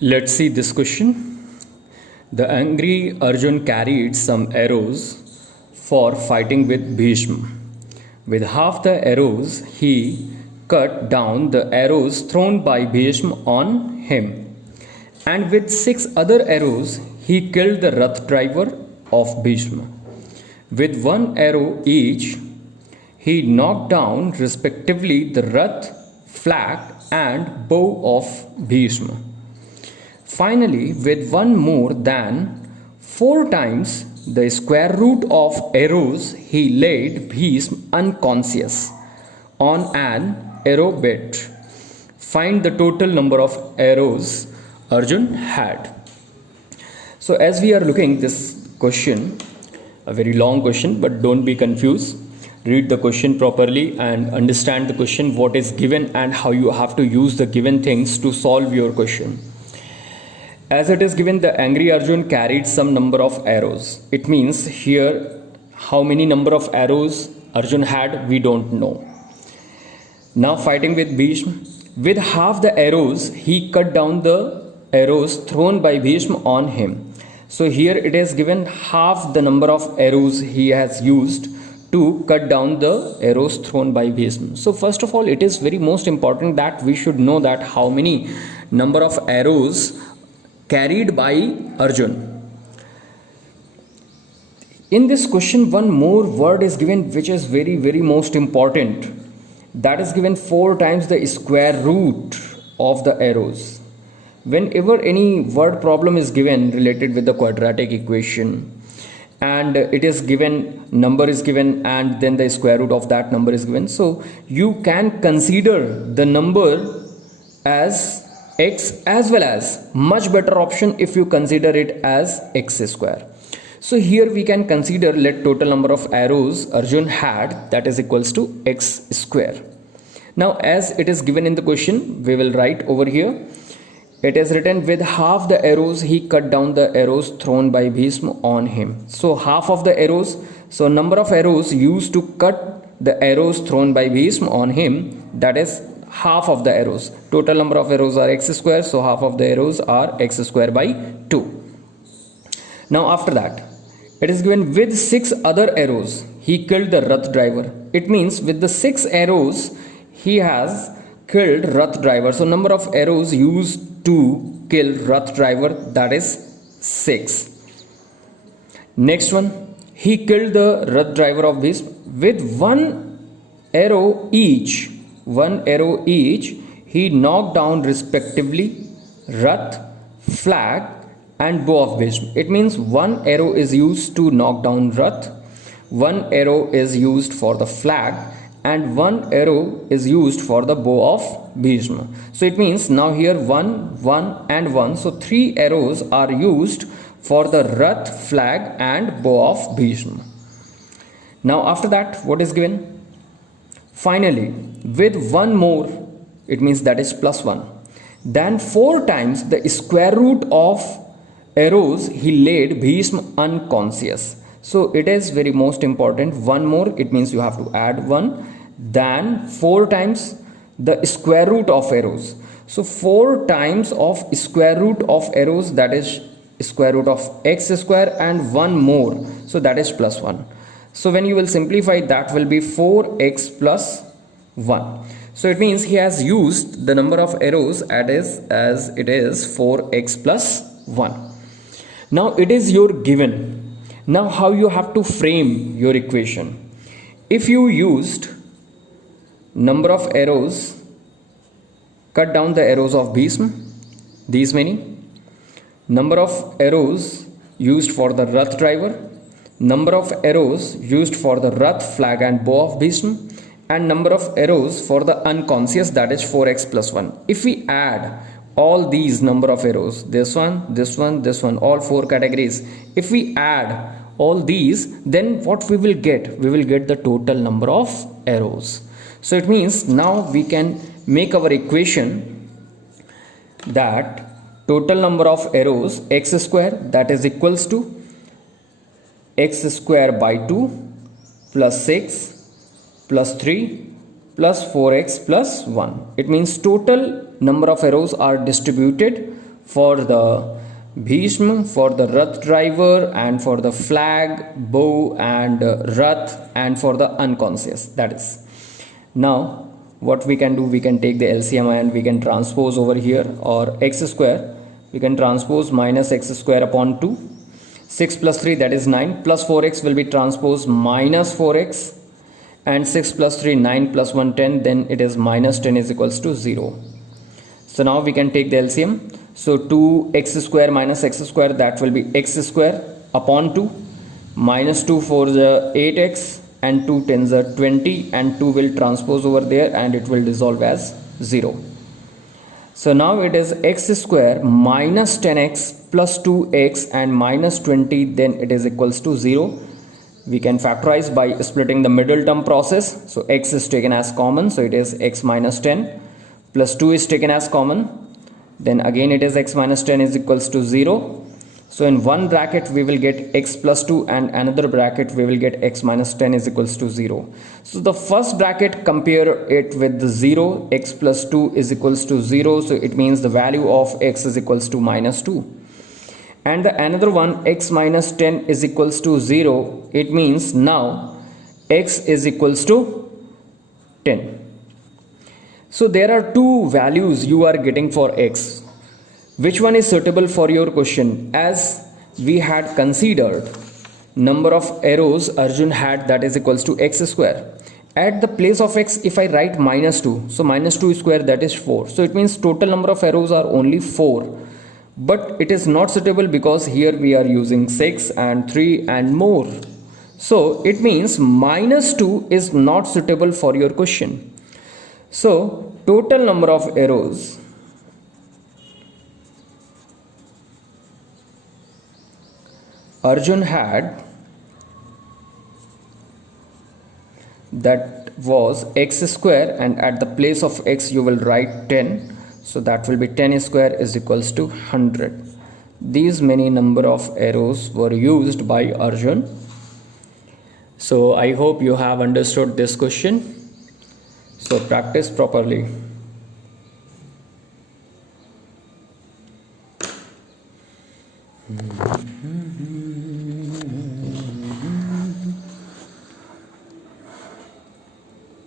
Let's see this question. The angry Arjun carried some arrows for fighting with Bhishma. With half the arrows, he cut down the arrows thrown by Bhishma on him. And with 6 other arrows, he killed the Rath driver of Bhishma. With 1 arrow each, he knocked down respectively the Rath, flag, and bow of Bhishma. Finally, with one more than 4 times the square root of arrows, he laid Bhishma unconscious on an arrow bed. Find the total number of arrows Arjun had. So as we are looking this question, a very long question, but don't be confused. Read the question properly and understand the question, what is given and how you have to use the given things to solve your question. As it is given, the angry Arjun carried some number of arrows. It means here how many number of arrows Arjun had, we don't know. Now fighting with Bhishma, with half the arrows, he cut down the arrows thrown by Bhishma on him. So here it is given half the number of arrows he has used to cut down the arrows thrown by Bhishma. So first of all, it is very most important that we should know that how many number of arrows carried by Arjun. In this question, one more word is given which is very most important. That is given 4 times the square root of the arrows. Whenever any word problem is given related with the quadratic equation and it is given, number is given and then the square root of that number is given, so you can consider the number as x as well as much better option if you consider it as x square. So here we can consider, let total number of arrows Arjun had, that is equals to x square. Now as it is given in the question, we will write over here. It is written, with half the arrows he cut down the arrows thrown by Bhishma on him. So half of the arrows, so number of arrows used to cut the arrows thrown by Bhishma on him, that is half of the arrows. Total number of arrows are x square, so half of the arrows are x square by 2. Now after that, it is given with 6 other arrows he killed the Rath driver. It means with the 6 arrows he has killed Rath driver. So number of arrows used to kill Rath driver, that is 6. Next one, he killed the Rath driver of Bhishma with 1 arrow each. 1 arrow each, he knocked down respectively Rath, flag, and bow of Bhishma. It means 1 arrow is used to knock down Rath, 1 arrow is used for the flag, and 1 arrow is used for the bow of Bhishma. So it means now here 1, 1 and 1. So 3 arrows are used for the Rath, flag and bow of Bhishma. Now after that, what is given? Finally, with 1 more, it means that is plus 1. Then 4 times the square root of arrows he laid Bhishma unconscious. So it is very most important. 1 more, it means you have to add 1. Then 4 times the square root of arrows. So 4 times of square root of arrows, that is square root of x square, and 1 more. So that is plus 1. So when you will simplify, that will be 4x plus 1. So it means he has used the number of arrows as it is 4x plus 1. Now it is your given. Now how you have to frame your equation? If you used number of arrows, cut down the arrows of Bhishma, these many. Number of arrows used for the Rath driver, number of arrows used for the Rath, flag and bow of Bhishma, and number of arrows for the unconscious, that is 4x plus 1. If we add all these number of arrows, this one, this one, this one, all 4 categories, if we add all these, then what we will get? We will get the total number of arrows. So it means now we can make our equation that total number of arrows x square, that is equals to x square by 2 plus 6 plus 3 plus 4x plus 1. It means total number of arrows are distributed for the Bhishma, for the Rath driver, and for the flag, bow, and Rath, and for the unconscious. That is. Now, what we can do, we can take the LCM and we can transpose over here, or x square, we can transpose minus x square upon 2. 6 plus 3, that is 9, plus 4x will be transposed minus 4x, and 6 plus 3, 9, plus 1, 10, then it is minus 10 is equals to 0. So now we can take the LCM. So 2x square minus x square, that will be x square upon 2, minus 2 for the 8x, and 2 tens are 20, and 2 will transpose over there and it will dissolve as 0. So now it is x square minus 10x plus 2x and minus 20, then it is equals to 0. We can factorize by splitting the middle term process. So x is taken as common, so it is x minus 10, plus 2 is taken as common, then again it is x minus 10 is equals to 0. So in one bracket we will get x plus 2, and another bracket we will get x minus 10 is equals to 0. So the first bracket, compare it with the 0, x plus 2 is equals to 0, so it means the value of x is equals to minus 2. And the another one, x minus 10 is equals to 0, it means now x is equals to 10. So there are two values you are getting for x. Which one is suitable for your question? As we had considered number of arrows Arjun had, that is equals to x square. At the place of x, if I write minus 2, so minus 2 square, that is 4. So it means total number of arrows are only 4. But it is not suitable because here we are using 6 and 3 and more. So it means minus 2 is not suitable for your question. So total number of arrows Arjun had, that was x square, and at the place of x you will write 10, so that will be 10 square is equals to 100. These many number of arrows were used by Arjun. So I hope you have understood this question. So practice properly.